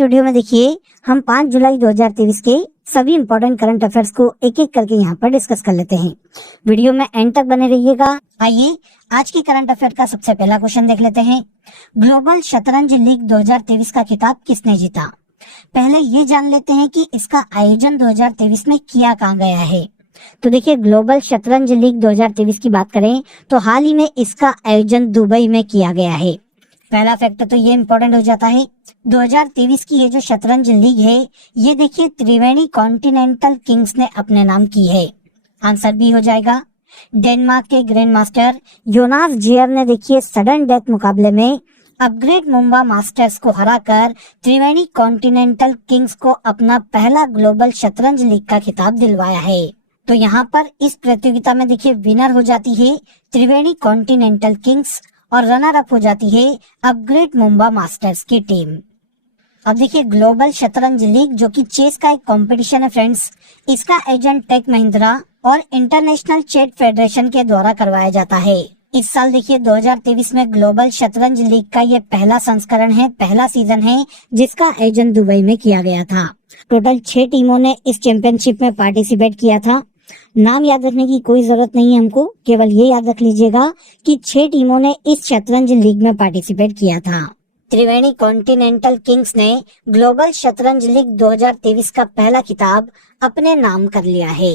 इस वीडियो में देखिए हम 5 जुलाई 2023 के सभी इंपॉर्टेंट करंट अफेयर्स को एक एक करके यहाँ पर डिस्कस कर लेते हैं। वीडियो में एंड तक बने रहिएगा। आइए आज की करंट अफेयर का सबसे पहला क्वेश्चन देख लेते हैं। ग्लोबल शतरंज लीग 2023 का खिताब किसने जीता? पहले ये जान लेते हैं कि इसका आयोजन 2023 में किया कहाँ गया है। तो देखिए ग्लोबल शतरंज लीग 2023 की बात करें तो हाल ही में इसका आयोजन दुबई में किया गया है। पहला फैक्टर तो ये इम्पोर्टेंट हो जाता है। 2023 की ये जो शतरंज लीग है ये देखिए त्रिवेणी कॉन्टिनेंटल किंग्स ने अपने नाम की है। आंसर बी हो जाएगा। डेनमार्क के ग्रैंड मास्टर योनास जेयर ने देखिए सडन डेथ मुकाबले में अपग्रेड मुंबा मास्टर्स को हराकर त्रिवेणी कॉन्टिनेंटल किंग्स को अपना पहला ग्लोबल शतरंज लीग का खिताब दिलवाया है। तो यहाँ पर इस प्रतियोगिता में देखिए विनर हो जाती है त्रिवेणी कॉन्टिनेंटल किंग्स और रनर अप हो जाती है अपग्रेड मुंबा मास्टर्स की टीम। अब देखिए ग्लोबल शतरंज लीग जो कि चेस का एक कंपटीशन है फ्रेंड्स, इसका आयोजन टेक महिंद्रा और इंटरनेशनल चेस फेडरेशन के द्वारा करवाया जाता है। इस साल देखिए 2023 में ग्लोबल शतरंज लीग का ये पहला संस्करण है, पहला सीजन है जिसका आयोजन दुबई में किया गया था। टोटल 6 टीमों ने इस चैंपियनशिप में पार्टिसिपेट किया था। नाम याद रखने की कोई जरूरत नहीं है हमको, केवल ये याद रख लीजिएगा कि 6 टीमों ने इस शतरंज लीग में पार्टिसिपेट किया था। त्रिवेणी कॉन्टिनेंटल किंग्स ने ग्लोबल शतरंज लीग 2023 का पहला खिताब अपने नाम कर लिया है।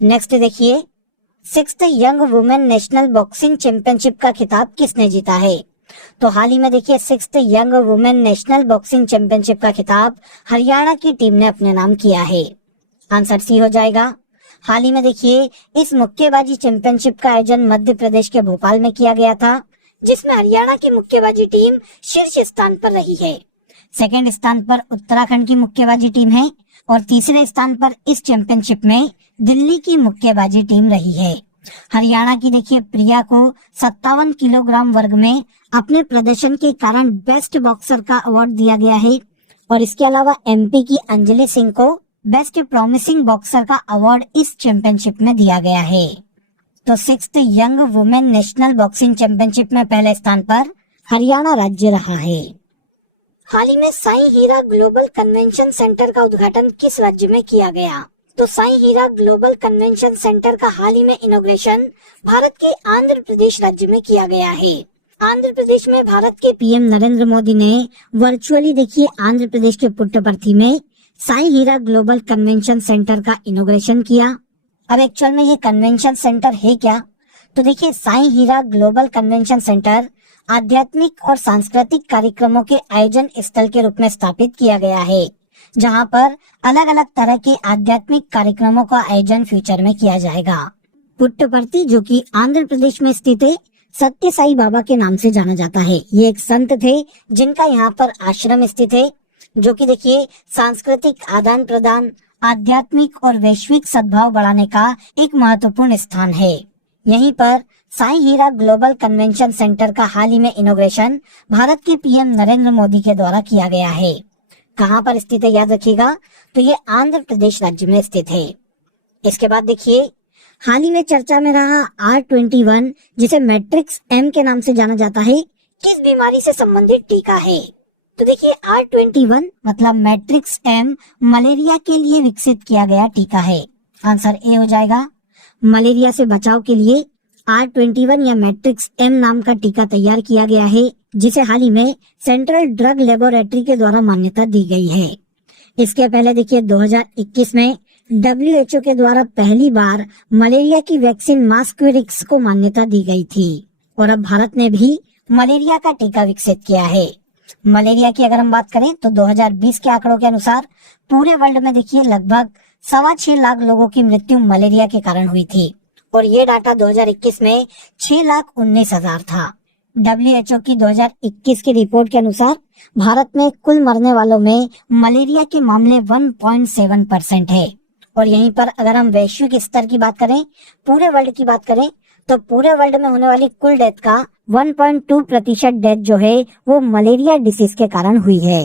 नेक्स्ट देखिए 6th young women national boxing championship का खिताब किसने जीता है? तो हाल ही में देखिए 6th young women national boxing championship का खिताब हरियाणा की टीम ने अपने नाम किया है। आंसर सी हो जाएगा। हाल ही में देखिए इस मुक्केबाजी चैंपियनशिप का आयोजन मध्य प्रदेश के भोपाल में किया गया था, जिसमें हरियाणा की मुक्केबाजी टीम शीर्ष स्थान पर रही है। सेकंड स्थान पर उत्तराखंड की मुक्केबाजी टीम है और तीसरे स्थान पर इस चैंपियनशिप में दिल्ली की मुक्केबाजी टीम रही है। हरियाणा की देखिए प्रिया को 57 किलोग्राम वर्ग में अपने प्रदर्शन के कारण बेस्ट बॉक्सर का अवार्ड दिया गया है और इसके अलावा एमपी की अंजलि सिंह को बेस्ट प्रॉमिसिंग बॉक्सर का अवार्ड इस चैंपियनशिप में दिया गया है। तो 6th young women national boxing championship में पहले स्थान पर हरियाणा राज्य रहा है। हाल ही में साई हीरा ग्लोबल कन्वेंशन सेंटर का उद्घाटन किस राज्य में किया गया? तो साई हीरा ग्लोबल कन्वेंशन सेंटर का हाल ही में इनॉग्रेशन भारत के आंध्र प्रदेश राज्य में किया गया है। आंध्र प्रदेश में भारत के पीएम नरेंद्र मोदी ने वर्चुअली देखिए आंध्र प्रदेश के पुट्टपर्थी में साई हीरा ग्लोबल कन्वेंशन सेंटर का इनॉग्रेशन किया। अब एक्चुअल में ये कन्वेंशन सेंटर है क्या? तो देखिए साई हीरा ग्लोबल कन्वेंशन सेंटर आध्यात्मिक और सांस्कृतिक कार्यक्रमों के आयोजन स्थल के रूप में स्थापित किया गया है, जहां पर अलग अलग तरह के आध्यात्मिक कार्यक्रमों का आयोजन फ्यूचर में किया जाएगा। पुट्टपर्थी जो कि आंध्र प्रदेश में स्थित है, सत्य साई बाबा के नाम से जाना जाता है। ये एक संत थे जिनका यहाँ पर आश्रम स्थित है, जो कि देखिए सांस्कृतिक आदान प्रदान, आध्यात्मिक और वैश्विक सद्भाव बढ़ाने का एक महत्वपूर्ण स्थान है। यहीं पर साई हीरा ग्लोबल कन्वेंशन सेंटर का हाल ही में इनॉग्रेशन भारत के पीएम नरेंद्र मोदी के द्वारा किया गया है। कहाँ पर स्थित है याद रखिएगा, तो ये आंध्र प्रदेश राज्य में स्थित है। इसके बाद देखिए हाल ही में चर्चा में रहा R21 जिसे मैट्रिक्स M के नाम से जाना जाता है, किस बीमारी से संबंधित टीका है? तो देखिए R21 मतलब मैट्रिक्स M मलेरिया के लिए विकसित किया गया टीका है। आंसर ए हो जाएगा। मलेरिया से बचाव के लिए R21 या मैट्रिक्स M नाम का टीका तैयार किया गया है, जिसे हाल ही में सेंट्रल ड्रग लेबोरेटरी के द्वारा मान्यता दी गई है। इसके पहले देखिए 2021 में WHO के द्वारा पहली बार मलेरिया की वैक्सीन मास्क्विरिक्स को मान्यता दी गई थी और अब भारत ने भी मलेरिया का टीका विकसित किया है। मलेरिया की अगर हम बात करें तो 2020 के आंकड़ों के अनुसार पूरे वर्ल्ड में देखिए लगभग 6.25 लाख लोगों की मृत्यु मलेरिया के कारण हुई थी और ये डाटा 2021 में 6,19,000 था। WHO की 2021 की रिपोर्ट के अनुसार भारत में कुल मरने वालों में मलेरिया के मामले 1.7% है और यहीं पर अगर हम वैश्विक स्तर की बात करें, पूरे वर्ल्ड की बात करें, तो पूरे वर्ल्ड में होने वाली कुल डेथ का 1.2% डेथ जो है वो मलेरिया डिसीज के कारण हुई है।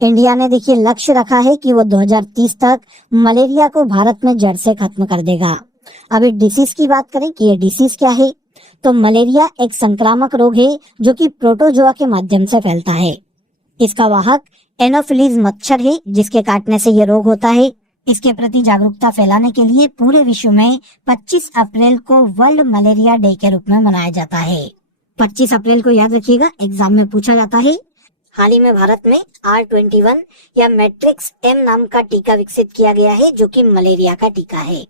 इंडिया ने देखिए लक्ष्य रखा है कि वो 2030 तक मलेरिया को भारत में जड़ से खत्म कर देगा। अभी डिसीज की बात करें कि ये डिसीज क्या है, तो मलेरिया एक संक्रामक रोग है जो कि प्रोटोजोआ के माध्यम से फैलता है। इसका वाहक एनोफिलीज मच्छर है, जिसके काटने से ये रोग होता है। इसके प्रति जागरूकता फैलाने के लिए पूरे विश्व में 25 अप्रैल को वर्ल्ड मलेरिया डे के रूप में मनाया जाता है। 25 अप्रैल को याद रखिएगा, एग्जाम में पूछा जाता है। हाल ही में भारत में R21 या मैट्रिक्स एम नाम का टीका विकसित किया गया है, जो कि मलेरिया का टीका है।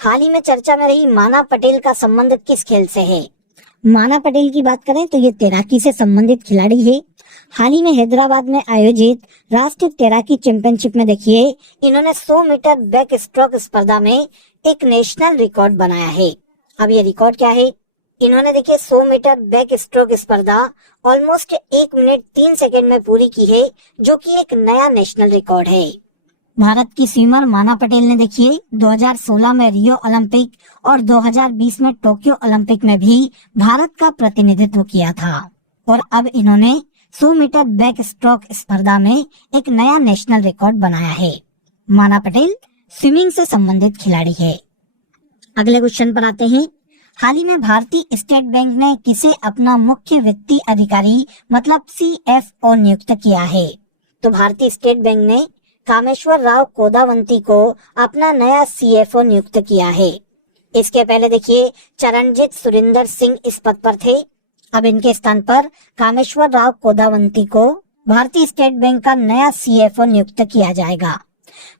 हाल ही में चर्चा में रही माना पटेल का संबंध किस खेल से है? माना पटेल की बात करें तो ये तैराकी से संबंधित खिलाड़ी है। हाल ही में हैदराबाद में आयोजित राष्ट्रीय तैराकी चैंपियनशिप में देखिए, इन्होंने 100 मीटर बैक स्ट्रोक स्पर्धा में एक नेशनल रिकॉर्ड बनाया है। अब ये रिकॉर्ड क्या है? इन्होंने देखिए 100 मीटर बैक स्ट्रोक स्पर्धा ऑलमोस्ट 1 मिनट 3 सेकंड में पूरी की है, जो कि एक नया नेशनल रिकॉर्ड है। भारत की स्विमर माना पटेल ने देखिए 2016 में रियो ओलंपिक और 2020 में टोक्यो ओलंपिक में भी भारत का प्रतिनिधित्व किया था, और अब इन्होंने 100 मीटर बैक स्ट्रोक स्पर्धा में एक नया नेशनल रिकॉर्ड बनाया है। माना पटेल स्विमिंग से संबंधित खिलाड़ी है। अगले क्वेश्चन पर आते हैं। हाल ही में भारतीय स्टेट बैंक ने किसे अपना मुख्य वित्तीय अधिकारी मतलब CFO नियुक्त किया है? तो भारतीय स्टेट बैंक ने कामेश्वर राव कोदावंती को अपना नया CFO नियुक्त किया है। इसके पहले देखिए चरणजीत सुरिंदर सिंह इस पद पर थे। अब इनके स्थान पर कामेश्वर राव कोदावंती को भारतीय स्टेट बैंक का नया CFO नियुक्त किया जाएगा।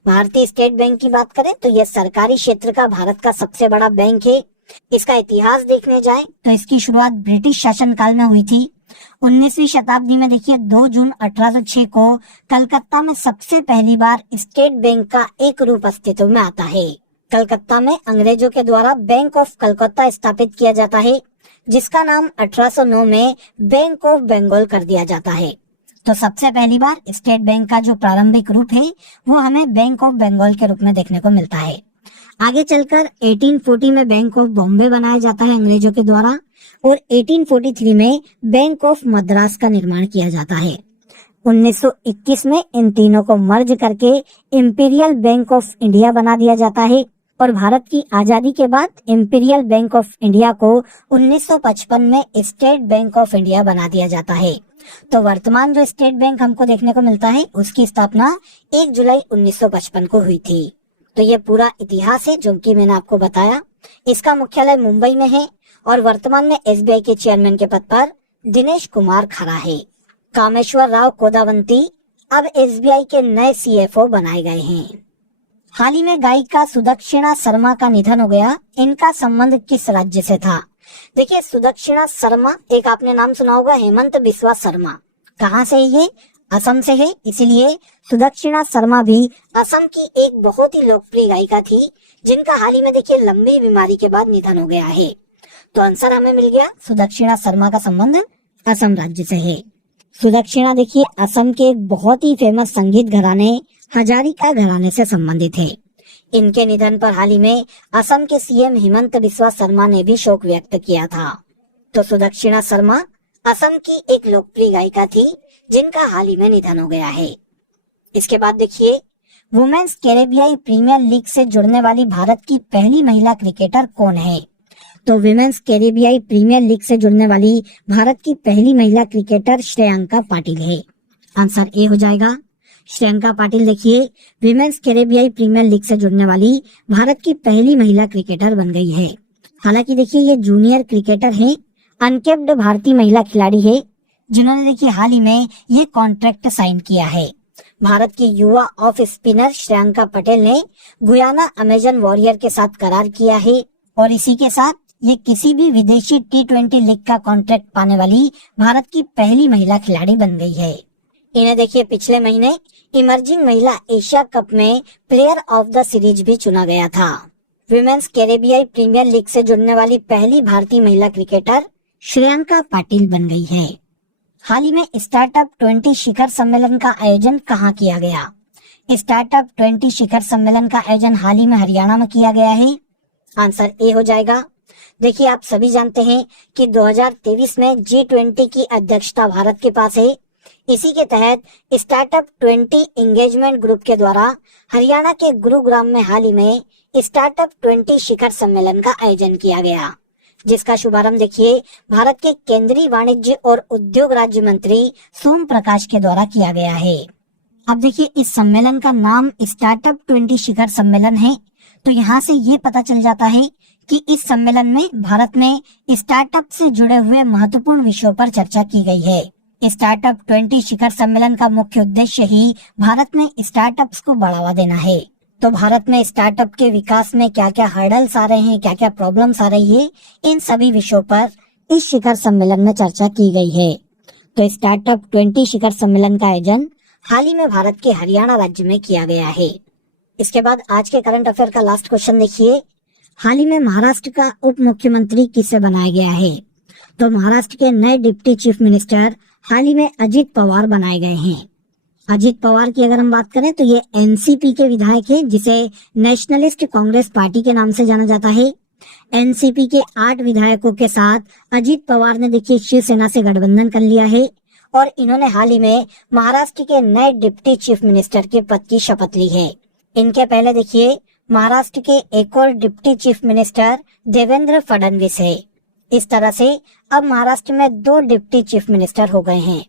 भारतीय स्टेट बैंक की बात करें तो यह सरकारी क्षेत्र का भारत का सबसे बड़ा बैंक है। इसका इतिहास देखने जाएं तो इसकी शुरुआत ब्रिटिश शासनकाल में हुई थी। 19वीं शताब्दी में देखिए 2 जून 1806 को कलकत्ता में सबसे पहली बार स्टेट बैंक का एक रूप अस्तित्व में आता है। कलकत्ता में अंग्रेजों के द्वारा बैंक ऑफ कलकत्ता स्थापित किया जाता है, जिसका नाम 1809 में बैंक ऑफ बंगाल कर दिया जाता है। तो सबसे पहली बार स्टेट बैंक का जो प्रारंभिक रूप है वो हमें बैंक ऑफ बंगाल के रूप में देखने को मिलता है। आगे चलकर 1840 में बैंक ऑफ बॉम्बे बनाया जाता है अंग्रेजों के द्वारा, और 1843 में बैंक ऑफ मद्रास का निर्माण किया जाता है। 1921 में इन तीनों को मर्ज करके इंपीरियल बैंक ऑफ इंडिया बना दिया जाता है, और भारत की आजादी के बाद इंपीरियल बैंक ऑफ इंडिया को 1955 में स्टेट बैंक ऑफ इंडिया बना दिया जाता है। तो वर्तमान जो स्टेट बैंक हमको देखने को मिलता है उसकी स्थापना 1 जुलाई 1955 को हुई थी। तो ये पूरा इतिहास है जो कि मैंने आपको बताया। इसका मुख्यालय मुंबई में है, और वर्तमान में SBI के चेयरमैन के पद पर दिनेश कुमार खरा है। कामेश्वर राव कोदावंती अब SBI के नए CFO बनाए गए हैं। हाल ही में गायिका सुदक्षिणा शर्मा का निधन हो गया। इनका संबंध किस राज्य से था? देखिए सुदक्षिणा शर्मा, एक आपने नाम सुना होगा हेमंत बिस्वा शर्मा। कहाँ से है ये? असम से है। इसीलिए सुदक्षिणा शर्मा भी असम की एक बहुत ही लोकप्रिय गायिका थी, जिनका हाल ही में देखिए लंबी बीमारी के बाद निधन हो गया है। तो आंसर हमें मिल गया, सुदक्षिणा शर्मा का संबंध असम राज्य से है। सुदक्षिणा देखिए असम के एक बहुत ही फेमस संगीत घराने हजारिका घराने से संबंधित है। इनके निधन पर हाल ही में असम के CM हेमंत बिस्वा शर्मा ने भी शोक व्यक्त किया था। तो सुदक्षिणा शर्मा असम की एक लोकप्रिय गायिका थी, जिनका हाल ही में निधन हो गया है। इसके बाद देखिए वुमेन्स कैरेबियाई प्रीमियर लीग से जुड़ने वाली भारत की पहली महिला क्रिकेटर कौन है? तो विमेन्स कैरेबियाई प्रीमियर लीग से जुड़ने वाली भारत की पहली महिला क्रिकेटर श्रेयांका पाटिल है। आंसर ए हो जाएगा। श्रेयांका पाटिल देखिए विमेन्स कैरेबियाई प्रीमियर लीग से जुड़ने वाली भारत की पहली महिला क्रिकेटर बन गई है। हालांकि देखिए ये जूनियर क्रिकेटर है, अनकेप्ड भारतीय महिला खिलाड़ी है, जिन्होंने देखिए हाल ही में ये कॉन्ट्रैक्ट साइन किया है। भारत की युवा ऑफ स्पिनर श्रेयांका पटेल ने गुयाना अमेजन वॉरियर के साथ करार किया है, और इसी के साथ ये किसी भी विदेशी T20 लीग का कॉन्ट्रैक्ट पाने वाली भारत की पहली महिला खिलाड़ी बन गई है। इन्हें देखिए पिछले महीने इमर्जिंग महिला एशिया कप में प्लेयर ऑफ द सीरीज भी चुना गया था। विमेन्स कैरेबियाई प्रीमियर लीग से जुड़ने वाली पहली भारतीय महिला क्रिकेटर श्रेयांका पाटिल बन गई है। हाल ही में स्टार्टअप 20 शिखर सम्मेलन का आयोजन कहाँ किया गया? स्टार्टअप 20 शिखर सम्मेलन का आयोजन हाल ही में हरियाणा में किया गया है। आंसर ए हो जाएगा। देखिए आप सभी जानते हैं कि 2023 में G20 की अध्यक्षता भारत के पास है। इसी के तहत स्टार्टअप 20 एंगेजमेंट ग्रुप के द्वारा हरियाणा के गुरुग्राम में हाल ही में स्टार्टअप 20 शिखर सम्मेलन का आयोजन किया गया। जिसका शुभारंभ देखिए भारत के केंद्रीय वाणिज्य और उद्योग राज्य मंत्री सोम प्रकाश के द्वारा किया गया है। अब देखिए इस सम्मेलन का नाम स्टार्टअप 20 शिखर सम्मेलन है। तो यहाँ से ये पता चल जाता है कि इस सम्मेलन में भारत में स्टार्टअप से जुड़े हुए महत्वपूर्ण विषयों पर चर्चा की गई है। स्टार्टअप 20 शिखर सम्मेलन का मुख्य उद्देश्य ही भारत में स्टार्टअप्स को बढ़ावा देना है। तो भारत में स्टार्टअप के विकास में क्या क्या हर्डल्स आ रहे हैं, क्या क्या प्रॉब्लम्स आ रही है, इन सभी विषयों पर इस शिखर सम्मेलन में चर्चा की गई है। तो स्टार्टअप 20 शिखर सम्मेलन का आयोजन हाल ही में भारत के हरियाणा राज्य में किया गया है। इसके बाद आज के करंट अफेयर का लास्ट क्वेश्चन देखिए, हाल ही में महाराष्ट्र का उप मुख्यमंत्री किसे बनाया गया है? तो महाराष्ट्र के नए डिप्टी चीफ मिनिस्टर हाल ही में अजित पवार बनाए गए हैं। अजित पवार की अगर हम बात करें तो ये एनसीपी के विधायक हैं, जिसे नेशनलिस्ट कांग्रेस पार्टी के नाम से जाना जाता है। एनसीपी के 8 विधायकों के साथ अजित पवार ने देखिए शिवसेना से गठबंधन कर लिया है और इन्होंने हाल ही में महाराष्ट्र के नए डिप्टी चीफ मिनिस्टर के पद की शपथ ली है। इनके पहले देखिए महाराष्ट्र के एक और deputy chief minister Devendra Fadnavis है। इस तरह से अब महाराष्ट्र में 2 डिप्टी चीफ मिनिस्टर हो गए हैं।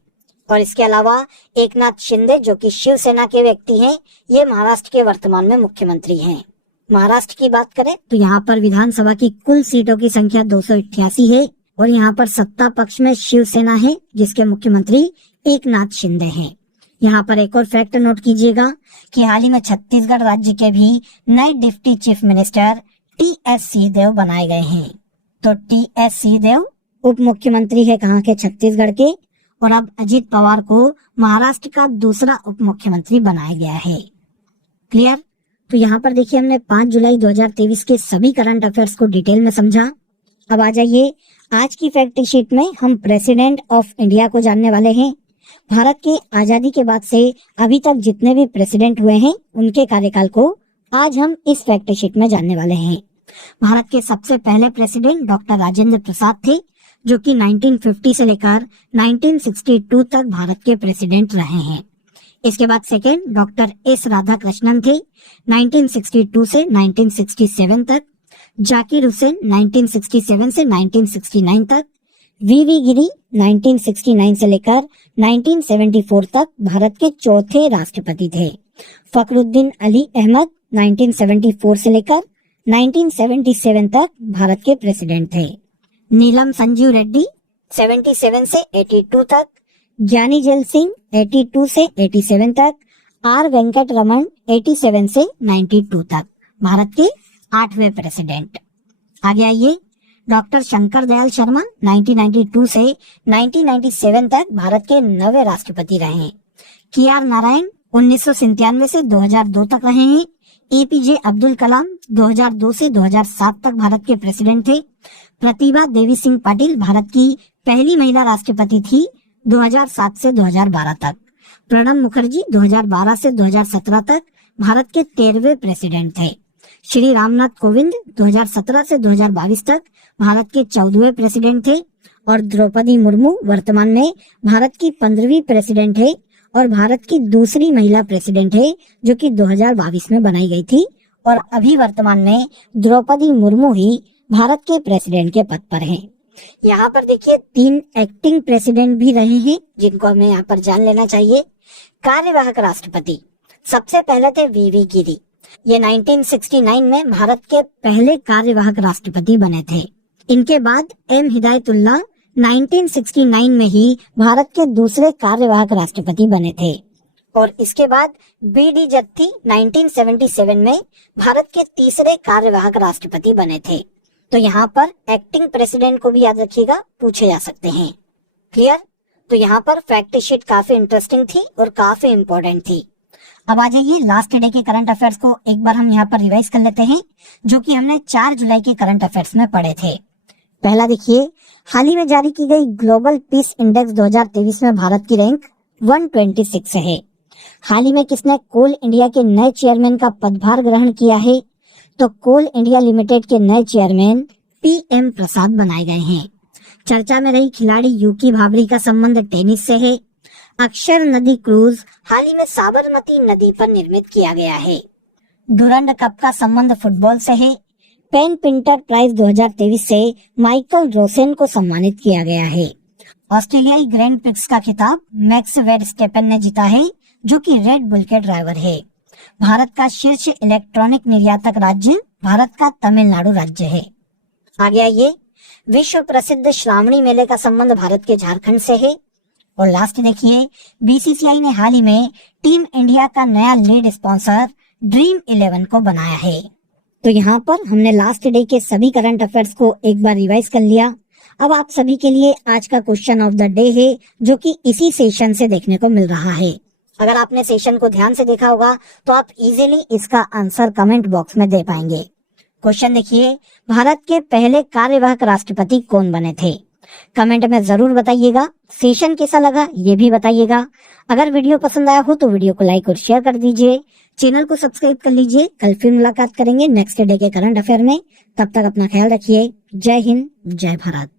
और इसके अलावा एकनाथ शिंदे जो कि शिवसेना के व्यक्ति हैं, ये महाराष्ट्र के वर्तमान में मुख्यमंत्री हैं। महाराष्ट्र की बात करें तो यहाँ पर विधानसभा की कुल सीटों की संख्या 288 है और यहाँ पर सत्ता पक्ष में शिवसेना है, जिसके मुख्यमंत्री एकनाथ शिंदे हैं। यहाँ पर एक और फैक्ट नोट कीजिएगा कि हाल ही में छत्तीसगढ़ राज्य के भी नए deputy chief minister T.S.. Singhdeo बनाए गए हैं। तो टी.एस. सिंहदेव उप मुख्यमंत्री है कहाँ के? छत्तीसगढ़ के। और अब अजित पवार को महाराष्ट्र का दूसरा उप मुख्यमंत्री बनाया गया है। क्लियर? तो यहाँ पर देखिए हमने 5 जुलाई 2023 के सभी करंट अफेयर्स को डिटेल में समझा। अब आ जाइए आज की फैक्ट शीट में हम प्रेसिडेंट ऑफ इंडिया को जानने वाले हैं। भारत के आजादी के बाद से अभी तक जितने भी प्रेसिडेंट हुए हैं उनके कार्यकाल को आज हम इस फैक्ट शीट में जानने वाले हैं। भारत के सबसे पहले प्रेसिडेंट डॉक्टर राजेंद्र प्रसाद थे, जो कि 1950 से लेकर 1962 तक भारत के प्रेसिडेंट रहे हैं। इसके बाद सेकेंड डॉक्टर एस राधाकृष्णन थे, 1962 से 1967 तक। जाकिर हुसैन 1967 से 1969 तक। वी गिरी 1969 से लेकर 1974 तक भारत के चौथे राष्ट्रपति थे। फखरुद्दीन अली अहमद 1974 से लेकर 1977 तक भारत के प्रेसिडेंट थे। नीलम संजीव रेड्डी 77 से 82 तक। ज्ञानी जैल सिंह 82 से 87 तक। आर वेंकट रमन 87 से 92 तक भारत के 8वें प्रेसिडेंट। आगे आइए, डॉक्टर शंकर दयाल शर्मा 1992 से 1997 तक भारत के 9वें राष्ट्रपति रहे। के.आर. नारायण 1997 से 2002 तक रहे हैं। एपीजे अब्दुल कलाम 2002 से 2007 तक भारत के प्रेसिडेंट थे। प्रतिभा देवी सिंह पाटिल भारत की पहली महिला राष्ट्रपति थी 2007 से 2012 तक। प्रणब मुखर्जी 2012 से 2017 तक भारत के 13वें प्रेसिडेंट थे। श्री रामनाथ कोविंद 2017 से 2022 तक भारत के 14वें प्रेसिडेंट थे। और द्रौपदी मुर्मू वर्तमान में भारत की 15वीं प्रेसिडेंट है और भारत की दूसरी महिला प्रेसिडेंट है, जो कि 2022 में बनाई गई थी। और अभी वर्तमान में द्रौपदी मुर्मू ही भारत के प्रेसिडेंट के पद पर हैं। यहाँ पर देखिए 3 एक्टिंग प्रेसिडेंट भी रहे हैं, जिनको हमें यहाँ पर जान लेना चाहिए। कार्यवाहक राष्ट्रपति सबसे पहले थे वी गिरी, ये 1969 में भारत के पहले कार्यवाहक राष्ट्रपति बने थे। इनके बाद एम हिदायतुल्लाह 1969 में ही भारत के दूसरे कार्यवाहक राष्ट्रपति बने थे। और इसके बाद बी.डी. जत्ती 1977 में भारत के तीसरे कार्यवाहक राष्ट्रपति बने थे। तो यहाँ पर एक्टिंग प्रेसिडेंट को भी याद रखिएगा, पूछे जा सकते हैं। क्लियर? तो यहाँ पर फैक्ट शीट काफी इंटरेस्टिंग थी और काफी इम्पोर्टेंट थी। अब आ जाइए लास्ट डे के करंट अफेयर्स को एक बार हम यहाँ पर रिवाइज कर लेते हैं, जो कि हमने 4 जुलाई के करंट अफेयर्स में पढ़े थे। पहला देखिए, हाल ही में जारी की गई ग्लोबल पीस इंडेक्स 2023 में भारत की रैंक 126 है। हाल ही में किसने कोल इंडिया के नए चेयरमैन का पदभार ग्रहण किया है? तो कोल इंडिया लिमिटेड के नए चेयरमैन पी.एम. प्रसाद बनाए गए हैं। चर्चा में रही खिलाड़ी यूकी भाभरी का संबंध टेनिस से है। अक्षर नदी क्रूज हाल ही में साबरमती नदी पर निर्मित किया गया है। डुरंड कप का संबंध फुटबॉल से है। पेन प्रिंटर प्राइज 2023 से माइकल रोसेन को सम्मानित किया गया है। ऑस्ट्रेलियाई ग्रैंड प्रिक्स का खिताब मैक्स वेरस्टेपेन ने जीता है, जो कि रेड बुल के ड्राइवर है। भारत का शीर्ष इलेक्ट्रॉनिक निर्यातक राज्य भारत का तमिलनाडु राज्य है। आगे आइए, विश्व प्रसिद्ध श्रावणी मेले का संबंध भारत के झारखंड से है। और लास्ट देखिए, बीसीसीआई ने हाल ही में टीम इंडिया का नया लीड स्पॉन्सर ड्रीम 11 को बनाया है। तो यहाँ पर हमने लास्ट डे के सभी करंट अफेयर्स को एक बार रिवाइज कर लिया। अब आप सभी के लिए आज का क्वेश्चन ऑफ द डे है, जो कि इसी सेशन से देखने को मिल रहा है। अगर आपने सेशन को ध्यान से देखा होगा तो आप इजीली इसका आंसर कमेंट बॉक्स में दे पाएंगे। क्वेश्चन देखिए, भारत के पहले कार्यवाहक राष्ट्रपति कौन बने थे? कमेंट में जरूर बताइएगा। सेशन कैसा लगा ये भी बताइएगा। अगर वीडियो पसंद आया हो तो वीडियो को लाइक और शेयर कर दीजिए। चैनल को सब्सक्राइब कर लीजिए। कल फिर मुलाकात करेंगे नेक्स्ट डे के करंट अफेयर में। तब तक अपना ख्याल रखिए। जय हिंद, जय भारत।